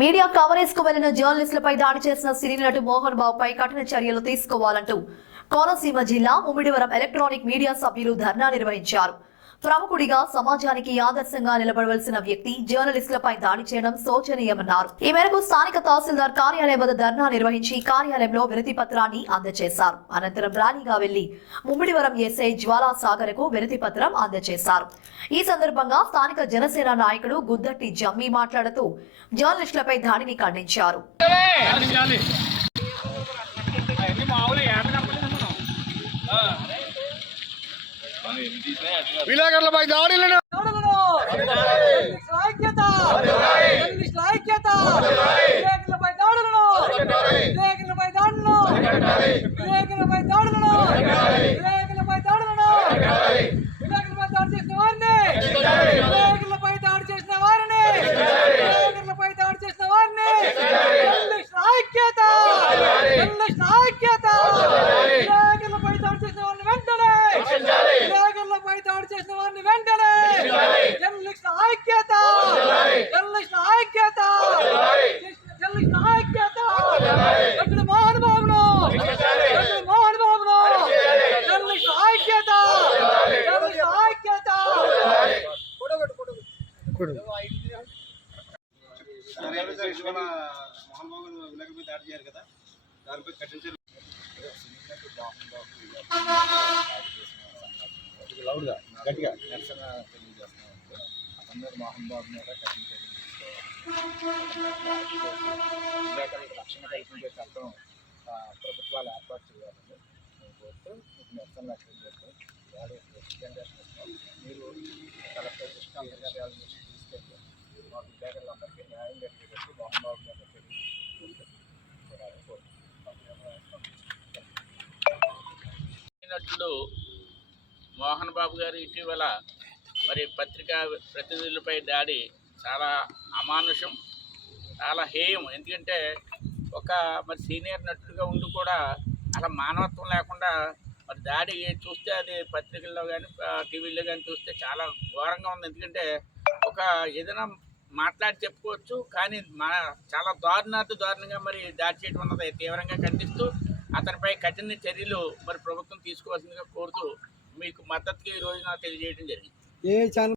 Media coverage కు వెళ్లిన జర్నలిస్టులపై దాడి చేసిన సినీ నటు మోహన్ బాబుపై కఠిన చర్యలు తీసుకోవాలంటూ కోనసీమ జిల్లా ముమ్మిడివరం ఎలక్ట్రానిక్ మీడియా సభ్యులు ధర్నా నిర్వహించారు. ప్రముఖుడిగా సమాజానికి ఆదర్శంగా నిలబడవలసిన వ్యక్తి జర్నలిస్టులపై దాడి చేయడం శోచనీయమన్నారు. ఈ మేరకు స్థానిక తహసీల్దార్ కార్యాలయం వద్ద ధర్నా నిర్వహించి కార్యాలయంలో వినతి పత్రాన్ని అందజేశారు. అనంతరం ర్యాలీగా వెళ్లి ముమ్మిడివరం ఎస్ఐ జ్వాలా సాగర్ కు వినతి పత్రం అందజేశారు. ఈ సందర్భంగా స్థానిక జనసేన నాయకుడు గుద్దట్టి జమ్మి మాట్లాడుతూ జర్నలిస్టులపై దాడిని ఖండించారు. విలేకరులపై దాడులను గట్టిగా నిరసన తెలియజేస్తున్నాం. అందరూ మోహన్ బాబు మీద కఠిన చర్యలు రక్షణ కల్పించే చట్టం ప్రభుత్వాలు ఏర్పాటు చేయాలని కోరుతూ నిరసన వ్యక్తం చేస్తూ మీరు కలెక్టర్ దృష్టి అంతర్జాతీయాలను తీసుకెళ్ళి మా విలేకరులందరికీ న్యాయం జరిగేటట్టు మోహన్ బాబు మీద నటుడు మోహన్ బాబు గారు ఇటీవల మరి పత్రికా ప్రతినిధులపై దాడి చాలా అమానుషం, చాలా హేయం. ఎందుకంటే ఒక మరి సీనియర్ నటుడిగా ఉండి కూడా అలా మానవత్వం లేకుండా మరి దాడి చూస్తే అది పత్రికల్లో కానీ టీవీలో కానీ చూస్తే చాలా ఘోరంగా ఉంది. ఎందుకంటే ఒక ఏదైనా మాట్లాడి చెప్పుకోవచ్చు, కానీ చాలా దారుణంగా మరి దాడి చేయడం అన్నది తీవ్రంగా ఖండిస్తూ అతనిపై కఠిన చర్యలు మరి ప్రభుత్వం తీసుకోవాల్సిందిగా కోరుతూ మీకు మద్దతుగా ఈ రోజున తెలియజేయడం జరిగింది.